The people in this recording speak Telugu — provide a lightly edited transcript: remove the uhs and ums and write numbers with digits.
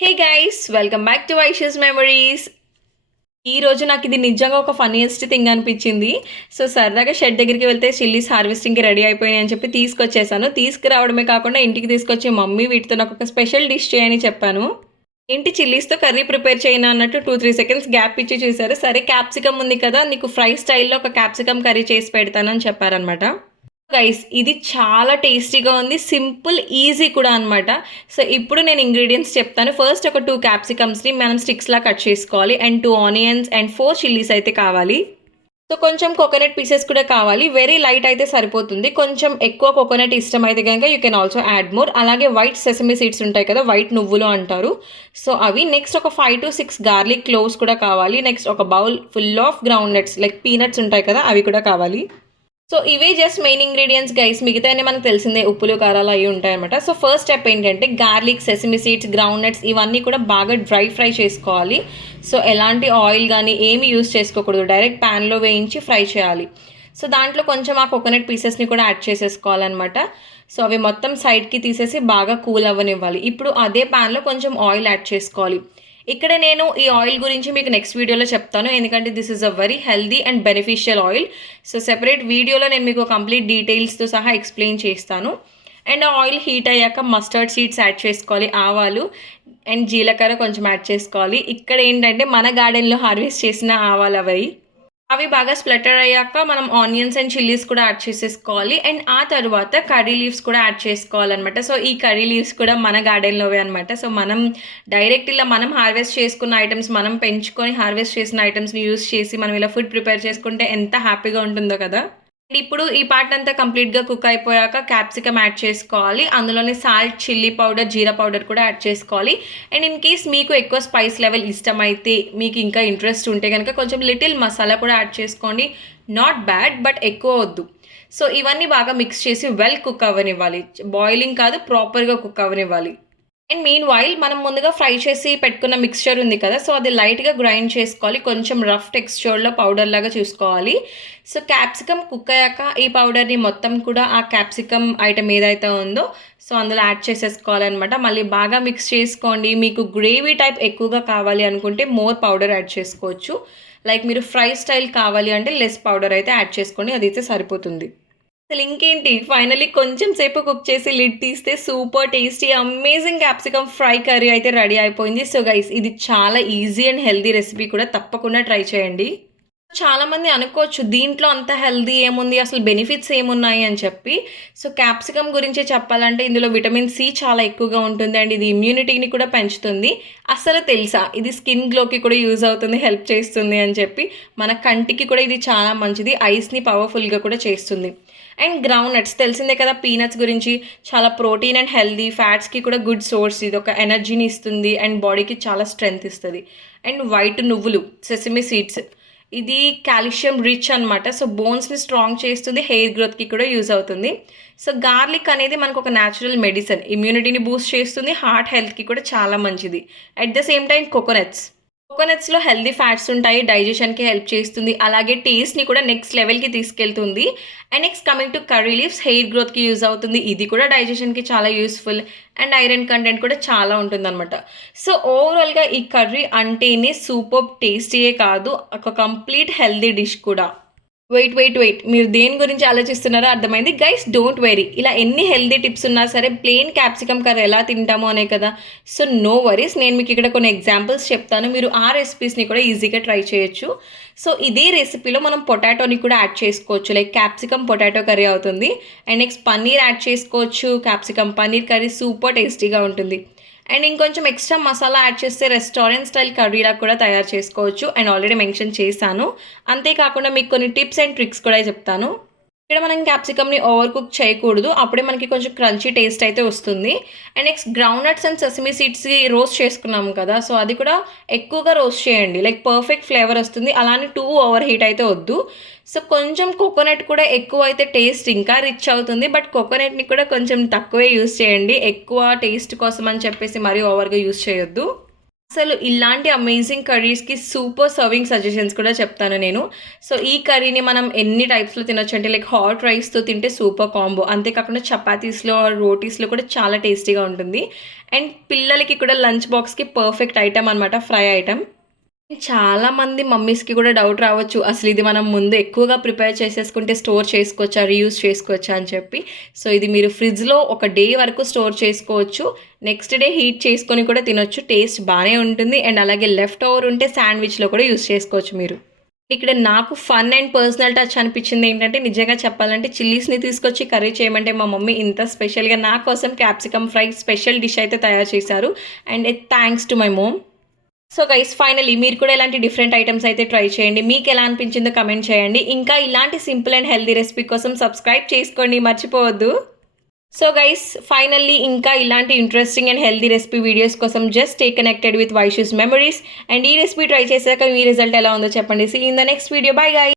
Hey guys, welcome back to vicious memories. ఈ రోజు నాకు ఇది నిజంగా ఒక ఫన్నీయెస్ట్ థింగ్ అనిపించింది. సో సరదాగా షెడ్ దగ్గరికి వెళ్తే చిల్లీస్ హార్వెస్టింగ్కి రెడీ అయిపోయినాయి అని చెప్పి తీసుకొచ్చేసాను. తీసుకురావడమే కాకుండా ఇంటికి తీసుకొచ్చి మమ్మీ వీటితో నాకు ఒక స్పెషల్ డిష్ చేయని చెప్పాను. ఏంటి చిల్లీస్తో కర్రీ ప్రిపేర్ చేయను అన్నట్టు 2-3 సెకండ్స్ గ్యాప్ ఇచ్చి చూసారు. సరే క్యాప్సికమ్ ఉంది కదా, నీకు ఫ్రై స్టైల్లో ఒక క్యాప్సికమ్ కర్రీ చేసి పెడతానని చెప్పారనమాట. గైస్ ఇది చాలా టేస్టీగా ఉంది, సింపుల్ ఈజీ కూడా అనమాట. సో ఇప్పుడు నేను ఇంగ్రీడియంట్స్ చెప్తాను. ఫస్ట్ ఒక 2 క్యాప్సికమ్స్ని మనం స్టిక్స్లా కట్ చేసుకోవాలి, అండ్ 2 ఆనియన్స్ అండ్ 4 చిల్లీస్ అయితే కావాలి. సో కొంచెం కోకోనట్ పీసెస్ కూడా కావాలి. వెరీ లైట్ అయితే సరిపోతుంది. కొంచెం ఎక్కువ కోకోనట్ ఇష్టం అయితే కనుక you can also add more. అలాగే వైట్ సెసమీ సీడ్స్ ఉంటాయి కదా, వైట్ నువ్వులు అంటారు. సో అవి. నెక్స్ట్ ఒక 5 to 6 గార్లిక్ క్లోవ్స్ కూడా కావాలి. నెక్స్ట్ ఒక bowl full of ground nuts like peanuts ఉంటాయి కదా, అవి కూడా కావాలి. సో ఇవే జస్ట్ మెయిన్ ఇంగ్రీడియంట్స్ గైస్. మిగతానే మనకు తెలిసిందే, ఉప్పులు కారాలు అవి ఉంటాయన్నమాట. సో ఫస్ట్ స్టెప్ ఏంటంటే garlic, sesame seeds, ground nuts ఇవన్నీ కూడా బాగా డ్రై ఫ్రై చేసుకోవాలి. సో ఎలాంటి ఆయిల్ కానీ ఏమి యూస్ చేసుకోకూడదు, డైరెక్ట్ ప్యాన్లో వేయించి ఫ్రై చేయాలి. సో దాంట్లో కొంచెం ఆ కోకోనట్ పీసెస్ని కూడా యాడ్ చేసేసుకోవాలన్నమాట. సో అవి మొత్తం సైడ్కి తీసేసి బాగా కూల్ అవ్వనివ్వాలి. ఇప్పుడు అదే ప్యాన్లో కొంచెం ఆయిల్ యాడ్ చేసుకోవాలి. ఇక్కడ నేను ఈ ఆయిల్ గురించి మీకు నెక్స్ట్ వీడియోలో చెప్తాను, ఎందుకంటే this is a very healthy and beneficial oil. So separate వీడియోలో నేను మీకు కంప్లీట్ డీటెయిల్స్తో సహా ఎక్స్ప్లెయిన్ చేస్తాను. అండ్ ఆయిల్ హీట్ అయ్యాక మస్టర్డ్ సీడ్స్ యాడ్ చేసుకోవాలి, ఆవాలు అండ్ జీలకర్ర కొంచెం యాడ్ చేసుకోవాలి. ఇక్కడ ఏంటంటే మన గార్డెన్లో హార్వెస్ట్ చేసిన ఆవాలు అవి బాగా స్ప్లటర్ అయ్యాక మనం ఆనియన్స్ అండ్ చిల్లీస్ కూడా యాడ్ చేసేసుకోవాలి. అండ్ ఆ తర్వాత కర్రీ లీవ్స్ కూడా యాడ్ చేసుకోవాలన్నమాట. సో ఈ కర్రీ లీవ్స్ కూడా మన గార్డెన్లోవే అనమాట. సో మనం డైరెక్ట్ ఇలా మనం హార్వెస్ట్ చేసుకున్న ఐటమ్స్, మనం పెంచుకొని హార్వెస్ట్ చేసిన ఐటమ్స్ని యూస్ చేసి మనం ఇలా ఫుడ్ ప్రిపేర్ చేసుకుంటే ఎంత హ్యాపీగా ఉంటుందో కదా. ఇప్పుడు ఈ పార్ట్ అంతా కంప్లీట్గా కుక్ అయిపోయాక క్యాప్సికమ్ యాడ్ చేసుకోవాలి. అందులోనే సాల్ట్, చిల్లీ పౌడర్, జీరా పౌడర్ కూడా యాడ్ చేసుకోవాలి. అండ్ ఇన్ కేస్ మీకు ఎక్కువ స్పైస్ లెవెల్ ఇష్టమైతే, మీకు ఇంకా ఇంట్రెస్ట్ ఉంటే కనుక కొంచెం లిటిల్ మసాలా కూడా యాడ్ చేసుకోండి. నాట్ బ్యాడ్, బట్ ఎక్కువ వద్దు. సో ఇవన్నీ బాగా మిక్స్ చేసి వెల్ కుక్ అవ్వనివ్వాలి. బాయిలింగ్ కాదు, ప్రాపర్గా కుక్ అవ్వనివ్వాలి. అండ్ మీన్ వైల్ మనం ముందుగా ఫ్రై చేసి పెట్టుకున్న మిక్స్చర్ ఉంది కదా, సో అది లైట్గా గ్రైండ్ చేసుకోవాలి. కొంచెం రఫ్ టెక్స్చర్లో పౌడర్ లాగా చూసుకోవాలి. సో క్యాప్సికమ్ కుక్ అయ్యాక ఈ పౌడర్ని మొత్తం కూడా ఆ క్యాప్సికమ్ ఐటమ్ ఏదైతే ఉందో సో అందులో యాడ్ చేసేసుకోవాలన్నమాట. మళ్ళీ బాగా మిక్స్ చేసుకోండి. మీకు గ్రేవీ టైప్ ఎక్కువగా కావాలి అనుకుంటే మోర్ పౌడర్ యాడ్ చేసుకోవచ్చు. లైక్ మీరు ఫ్రై స్టైల్ కావాలి అంటే లెస్ పౌడర్ అయితే యాడ్ చేసుకోండి, అదైతే సరిపోతుంది. అసలు ఇంకేంటి, ఫైనల్లీ కొంచెం సేపు కుక్ చేసి లిడ్ తీస్తే super tasty amazing capsicum fry curry అయితే రెడీ అయిపోయింది. సో గైస్ ఇది చాలా ఈజీ అండ్ హెల్దీ రెసిపీ కూడా, తప్పకుండా ట్రై చేయండి. చాలామంది అనుకోవచ్చు దీంట్లో అంత హెల్దీ ఏముంది, అసలు బెనిఫిట్స్ ఏమున్నాయి అని చెప్పి. సో క్యాప్సికమ్ గురించి చెప్పాలంటే ఇందులో విటమిన్ సి చాలా ఎక్కువగా ఉంటుంది అండ్ ఇది ఇమ్యూనిటీని కూడా పెంచుతుంది. అసలు తెలుసా, ఇది స్కిన్ గ్లోకి కూడా యూజ్ అవుతుంది, హెల్ప్ చేస్తుంది అని చెప్పి. మన కంటికి కూడా ఇది చాలా మంచిది, ఐస్ని పవర్ఫుల్గా కూడా చేస్తుంది. అండ్ గ్రౌండ్ నట్స్ తెలిసిందే కదా, పీనట్స్ గురించి. చాలా ప్రోటీన్ అండ్ హెల్దీ ఫ్యాట్స్కి కూడా గుడ్ సోర్స్. ఇది ఒక ఎనర్జీని ఇస్తుంది అండ్ బాడీకి చాలా స్ట్రెంగ్త్ ఇస్తుంది. అండ్ వైట్ నువ్వులు, సెసమి సీడ్స్, ఇది కాల్షియం రిచ్ అనమాట. సో బోన్స్ని స్ట్రాంగ్ చేస్తుంది, హెయిర్ గ్రోత్కి కూడా యూజ్ అవుతుంది. సో గార్లిక్ అనేది మనకు ఒక న్యాచురల్ మెడిసిన్, ఇమ్యూనిటీని బూస్ట్ చేస్తుంది, హార్ట్ హెల్త్కి కూడా చాలా మంచిది. అట్ ద సేమ్ టైం కోకోనట్స్లో హెల్దీ ఫ్యాట్స్ ఉంటాయి, డైజెషన్కి హెల్ప్ చేస్తుంది, అలాగే టేస్ట్ని కూడా నెక్స్ట్ లెవెల్కి తీసుకెళ్తుంది. And next coming to curry leaves, hair గ్రోత్కి యూజ్ అవుతుంది, ఇది కూడా డైజెషన్కి చాలా యూస్ఫుల్. అండ్ ఐరన్ కంటెంట్ కూడా చాలా ఉంటుందన్నమాట. సో ఓవరాల్గా ఈ కర్రీ అంటేనే సూపర్ టేస్టీయే కాదు, ఒక కంప్లీట్ హెల్దీ డిష్ కూడా. వెయిట్, మీరు దేని గురించి ఆలోచిస్తున్నారో అర్థమైంది. గైస్ డోంట్ వెరీ, ఇలా ఎన్ని హెల్దీ టిప్స్ ఉన్నా సరే ప్లెయిన్ క్యాప్సికమ్ కర్రీ ఎలా తింటామో అనే కదా. సో నో వరీస్, నేను మీకు ఇక్కడ కొన్ని ఎగ్జాంపుల్స్ చెప్తాను, మీరు ఆ రెసిపీస్ని కూడా ఈజీగా ట్రై చేయొచ్చు. సో ఇదే రెసిపీలో మనం పొటాటోని కూడా యాడ్ చేసుకోవచ్చు, లైక్ క్యాప్సికమ్ పొటాటో కర్రీ అవుతుంది. అండ్ నెక్స్ట్ పన్నీర్ యాడ్ చేసుకోవచ్చు, క్యాప్సికమ్ పన్నీర్ కర్రీ సూపర్ టేస్టీగా ఉంటుంది. అండ్ ఇంకొంచెం ఎక్స్ట్రా మసాలా యాడ్ చేస్తే రెస్టారెంట్ స్టైల్ కర్రీలా కూడా తయారు చేసుకోవచ్చు, అండ్ ఆల్రెడీ మెన్షన్ చేశాను. అంతేకాకుండా మీకు కొన్ని టిప్స్ అండ్ ట్రిక్స్ కూడా చెప్తాను. ఇక్కడ మనం క్యాప్సికమ్ని ఓవర్ కుక్ చేయకూడదు, అప్పుడే మనకి కొంచెం క్రంచీ టేస్ట్ అయితే వస్తుంది. And next ground nuts and sesame సీడ్స్కి రోస్ట్ చేసుకున్నాము కదా, సో అది కూడా ఎక్కువగా రోస్ట్ చేయండి, లైక్ పర్ఫెక్ట్ ఫ్లేవర్ వస్తుంది. అలానే టూ ఓవర్ హీట్ అయితే వద్దు. సో కొంచెం కోకోనట్ కూడా ఎక్కువ అయితే టేస్ట్ ఇంకా రిచ్ అవుతుంది, బట్ కోకోనట్ని కూడా కొంచెం తక్కువే యూస్ చేయండి, ఎక్కువ టేస్ట్ కోసం అని చెప్పేసి మరీ ఓవర్గా యూస్ చేయొద్దు. అసలు ఇలాంటి అమేజింగ్ కర్రీస్‌కి సూపర్ సర్వింగ్ సజెషన్స్ కూడా చెప్తాను నేను. సో, ఈ కర్రీని మనం ఎన్ని టైప్స్‌లో తినొచ్చంటే లైక్ హాట్ రైస్‌తో తింటే సూపర్ కాంబో. అంతే కాకుండా చపాతీస్‌లో, రోటీస్‌లో కూడా చాలా టేస్టీగా ఉంటుంది. అండ్ పిల్లలకి కూడా లంచ్ బాక్స్‌కి పర్ఫెక్ట్ ఐటెమ్ అనమాట ఫ్రై ఐటెమ్. చాలామంది మమ్మీస్‌కి కూడా డౌట్ రావచ్చు. అసలిది మనం ముందు ఎక్కువగా ప్రిపేర్ చేసేసుకుంటే స్టోర్ చేసుకోవచ్చా? రీయూజ్ చేసుకోవచ్చా? అని చెప్పి. సో, ఇది మీరు ఫ్రిడ్జ్‌లో ఒక డే వరకు స్టోర్ చేసుకోవచ్చు. నెక్స్ట్ డే హీట్ చేసుకొని కూడా తినొచ్చు. టేస్ట్ బానే ఉంటుంది. అండ్ అలాగే లెఫ్ట్ ఓవర్ ఉంటే శాండ్‌విచ్‌లో కూడా యూజ్ చేసుకోవచ్చు మీరు. ఇక్కడ నాకు ఫన్ అండ్ పర్సనల్ టచ్ అనిపించింది ఏంటంటే, నిజంగా చెప్పాలంటే చిల్లీస్‌ని తీసుకొచ్చి కర్రీ చేయమంటే మా మమ్మీ ఇంత స్పెషల్‌గా నా కోసం క్యాప్సికమ్ ఫ్రై స్పెషల్ డిష్ అయితే తయారు చేశారు. And thanks to my mom. So guys finally మీరు కూడా ఇలాంటి డిఫరెంట్ ఐటమ్స్ అయితే ట్రై చేయండి. మీకు ఎలా అనిపించిందో కమెంట్ చేయండి. ఇంకా ఇలాంటి సింపుల్ అండ్ హెల్తీ రెసిపీ కోసం సబ్స్క్రైబ్ చేసుకోండి మర్చిపోవద్దు. సో గైస్ ఫైనల్లీ ఇంకా ఇలాంటి interesting and healthy recipe videos కోసం just stay connected with Vaishu's memories. And ఈ రెసిపీ ట్రై చేశాక మీ రిజల్ట్ ఎలా ఉందో చెప్పండి. See in the next video. Bye guys.